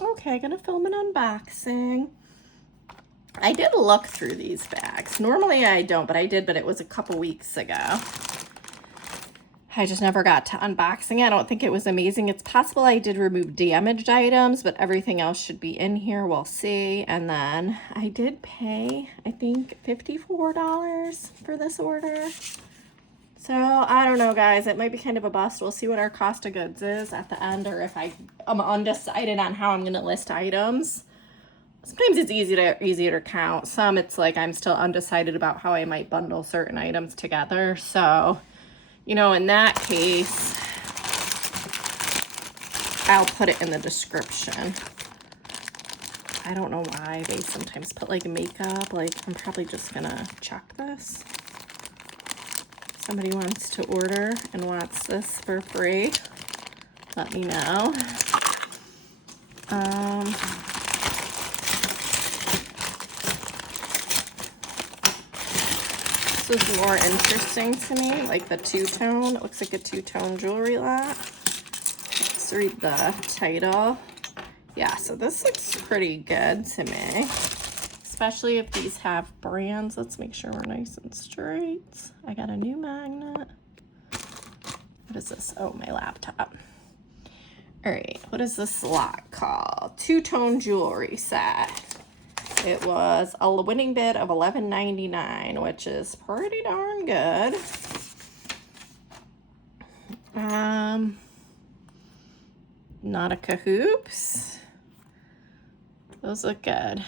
Okay, gonna film an unboxing. I did look through these bags. Normally I don't, but I did, but it was a couple weeks ago. I just never got to unboxing it. I don't think it was amazing. It's possible I did remove damaged items, but everything else should be in here. We'll see. And then I did pay, I think, $54 for this order. So I don't know, guys. It might be kind of a bust. We'll see what our cost of goods is at the end, or if I'm undecided on how I'm going to list items. Sometimes it's easier to count. Some it's like I'm still undecided about how I might bundle certain items together. So, you know, in that case, I'll put it in the description. I don't know why they sometimes put like makeup. Like, I'm probably just gonna check this. Somebody wants to order and wants this for free, let me know. This is more interesting to me, like the two-tone. It looks like a two-tone jewelry lot. Let's read the title. Yeah, so this looks pretty good to me, especially if these have brands. Let's make sure we're nice and straight. I got a new magnet. What is this? Oh, my laptop. All right, what is this lot called? Two-tone jewelry set. It was a winning bid of $11.99, which is pretty darn good. Nautica hoops. Those look good.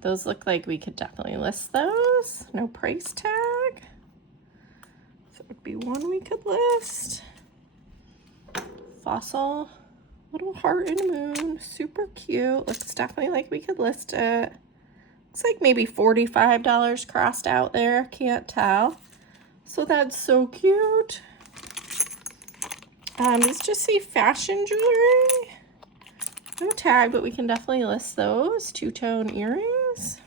Those look like we could definitely list those. No price tag. So it would be one we could list. Fossil. Little heart and moon. Super cute. Looks definitely like we could list it. Looks like maybe $45 crossed out there. Can't tell. So that's so cute. These just say fashion jewelry. No tag, but we can definitely list those. Two-tone earrings.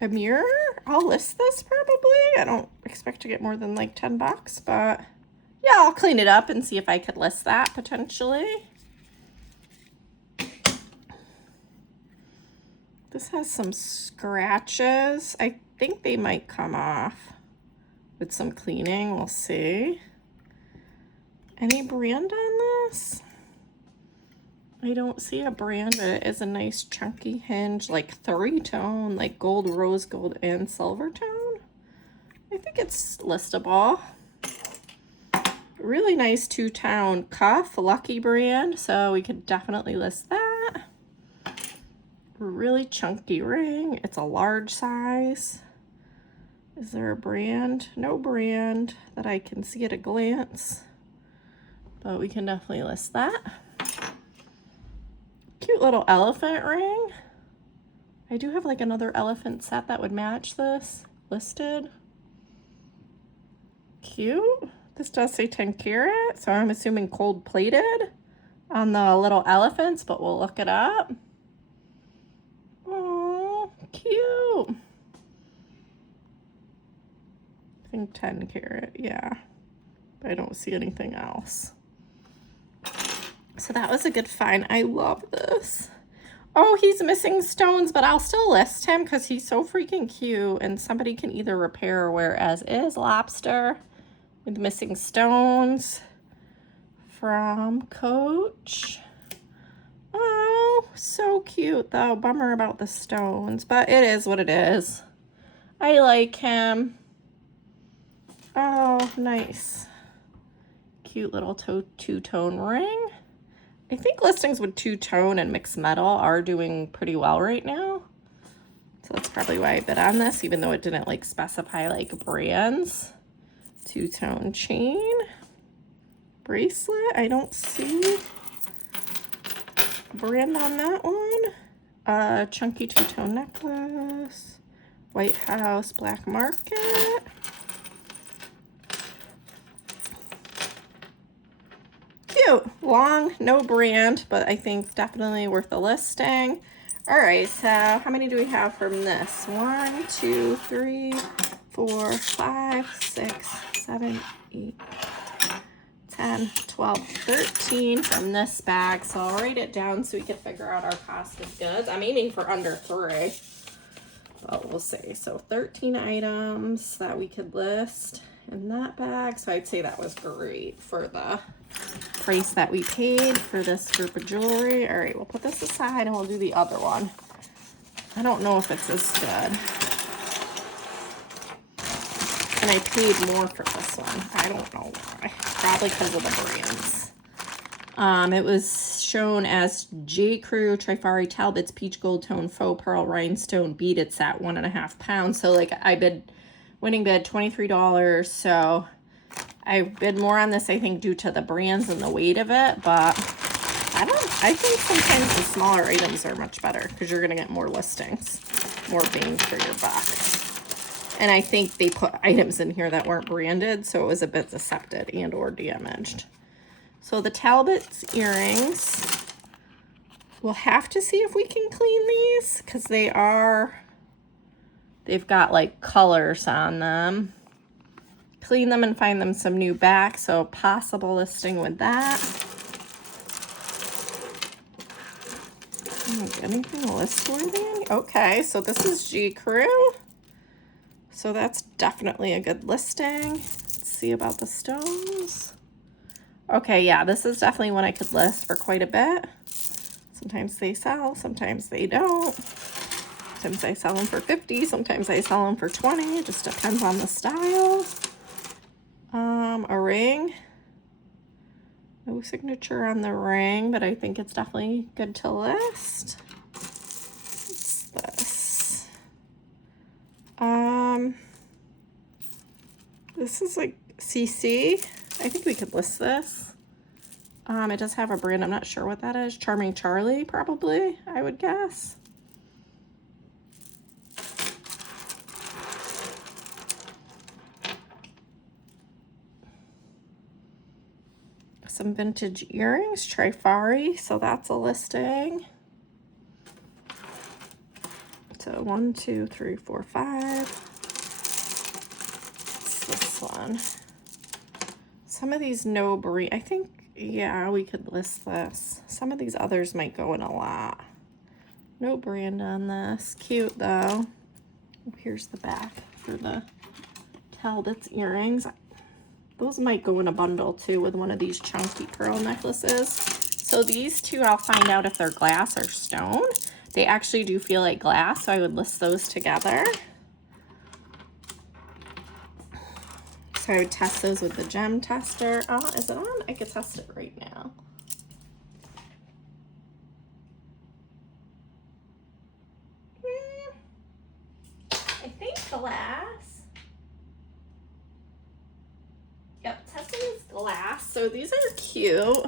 A mirror. I'll list this probably. I don't expect to get more than like 10 bucks, but yeah, I'll clean it up and see if I could list that potentially. This has some scratches. I think they might come off with some cleaning. We'll see. Any brand on this? I don't see a brand, but it is a nice chunky hinge, like three-tone, like gold, rose gold, and silver tone. I think it's listable. Really nice two-tone cuff, Lucky brand, so we could definitely list that. Really chunky ring. It's a large size. Is there a brand? No brand that I can see at a glance, but we can definitely list that. Cute little elephant ring. I do have like another elephant set that would match this listed. Cute. This does say 10 karat, so I'm assuming cold plated on the little elephants, but we'll look it up. Oh, cute. I think 10 karat, yeah. But I don't see anything else. So that was a good find. I love this. Oh, he's missing stones, but I'll still list him because he's so freaking cute, and somebody can either repair or wear as is. Lobster with missing stones from Coach. Oh, so cute though. Bummer about the stones, but it is what it is. I like him. Oh, nice. Cute little two-tone ring. I think listings with two-tone and mixed metal are doing pretty well right now. So that's probably why I bid on this, even though it didn't like specify like brands. Two-tone chain. Bracelet. I don't see brand on that one. Chunky two-tone necklace. White House Black Market. Cute. Long, no brand, but I think definitely worth a listing. All right, so how many do we have from this? 1, 2, 3, 4, 5, 6, 7, 8, 10, 12, 13 from this bag. So I'll write it down so we can figure out our cost of goods. I'm aiming for under 3, but we'll see. So 13 items that we could list in that bag. So I'd say that was great for the price that we paid for this group of jewelry. All right, we'll put this aside and we'll do the other one. I don't know if it's as good. And I paid more for this one. I don't know why. Probably because of the brands. It was shown as J.Crew Trifari Talbot's Peach Gold Tone Faux Pearl Rhinestone Beaded Set, 1.5 pounds. So like I bid, winning bid $23. So I bid more on this, I think, due to the brands and the weight of it. But I think sometimes the smaller items are much better because you're going to get more listings, more bang for your buck. And I think they put items in here that weren't branded, so it was a bit deceptive and or damaged. So the Talbot's earrings, we'll have to see if we can clean these because they've got like colors on them. Clean them and find them some new back, so possible listing with that. Anything list worthy? Okay, so this is J.Crew. So that's definitely a good listing. Let's see about the stones. Okay, yeah, this is definitely one I could list for quite a bit. Sometimes they sell, sometimes they don't. Sometimes I sell them for 50, sometimes I sell them for 20. It just depends on the style. A ring. No signature on the ring, but I think it's definitely good to list. What's this? This is like CC. I think we could list this. It does have a brand. I'm not sure what that is. Charming Charlie, probably, I would guess. Some vintage earrings, Trifari, so that's a listing. So 1, 2, 3, 4, 5. What's this one? Some of these no brand, I think, yeah, we could list this. Some of these others might go in a lot. No brand on this. Cute though. Oh, here's the back for the Talbot's earrings. Those might go in a bundle too with one of these chunky pearl necklaces. So these two, I'll find out if they're glass or stone. They actually do feel like glass, so I would list those together. So I would test those with the gem tester. Oh, is it on? I could test it right now. I think glass. Yep, testing is glass. So these are cute.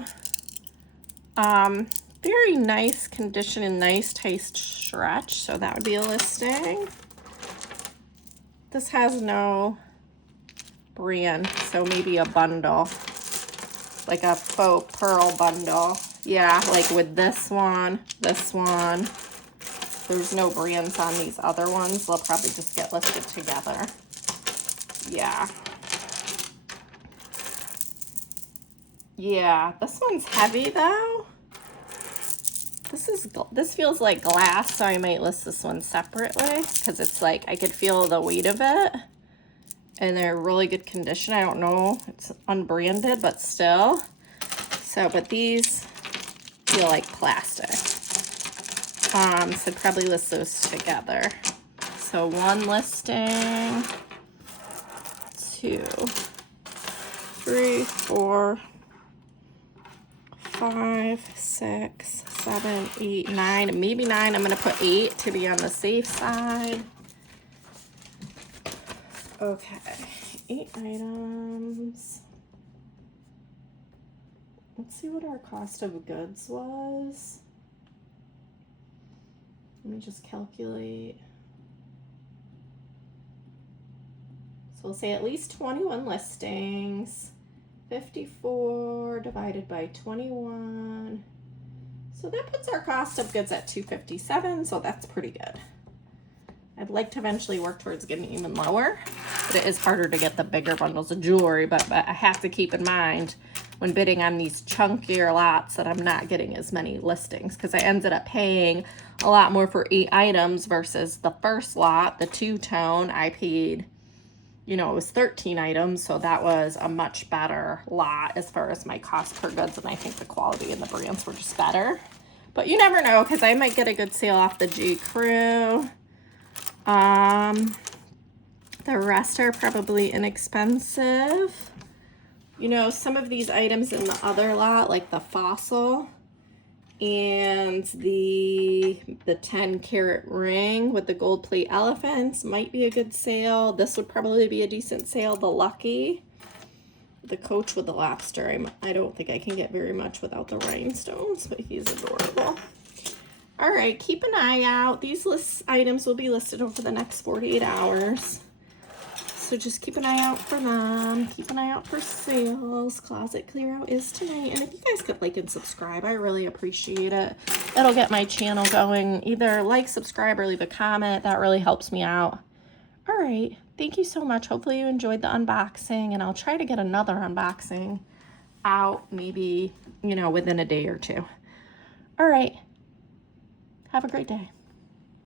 Very nice condition and nice taste stretch. So that would be a listing. This has no brand, so maybe a bundle, like a faux pearl bundle. Yeah, like with this one. There's no brands on these other ones. They'll probably just get listed together. Yeah. Yeah, this one's heavy though. This feels like glass, so I might list this one separately because it's like I could feel the weight of it. And they're really good condition. I don't know, it's unbranded, but still. So, but these feel like plastic. So I'd probably list those together. So 1 listing, 2, 3, 4, 5, 6, 7, 8, 9, maybe 9. I'm gonna put 8 to be on the safe side. Okay, 8 items. Let's see what our cost of goods was. Let me just calculate. So we'll say at least 21 listings. 54 divided by 21. So that puts our cost of goods at $257, so that's pretty good. I'd like to eventually work towards getting even lower, but it is harder to get the bigger bundles of jewelry, but I have to keep in mind when bidding on these chunkier lots that I'm not getting as many listings, because I ended up paying a lot more for 8 items versus the first lot, the two-tone. I paid, you know, it was 13 items, so that was a much better lot as far as my cost per goods, and I think the quality and the brands were just better. But you never know, because I might get a good sale off the J.Crew. The rest are probably inexpensive. You know, some of these items in the other lot, like the fossil and the 10-carat ring with the gold plate elephants, might be a good sale. This would probably be a decent sale. The Lucky, the coach with the lobster, I don't think I can get very much without the rhinestones, but he's adorable. All right, keep an eye out. These items will be listed over the next 48 hours. So just keep an eye out for them. Keep an eye out for sales. Closet clear out is tonight. And if you guys could like and subscribe, I really appreciate it. It'll get my channel going. Either like, subscribe, or leave a comment. That really helps me out. All right. Thank you so much. Hopefully you enjoyed the unboxing, and I'll try to get another unboxing out maybe, you know, within a day or two. All right. Have a great day.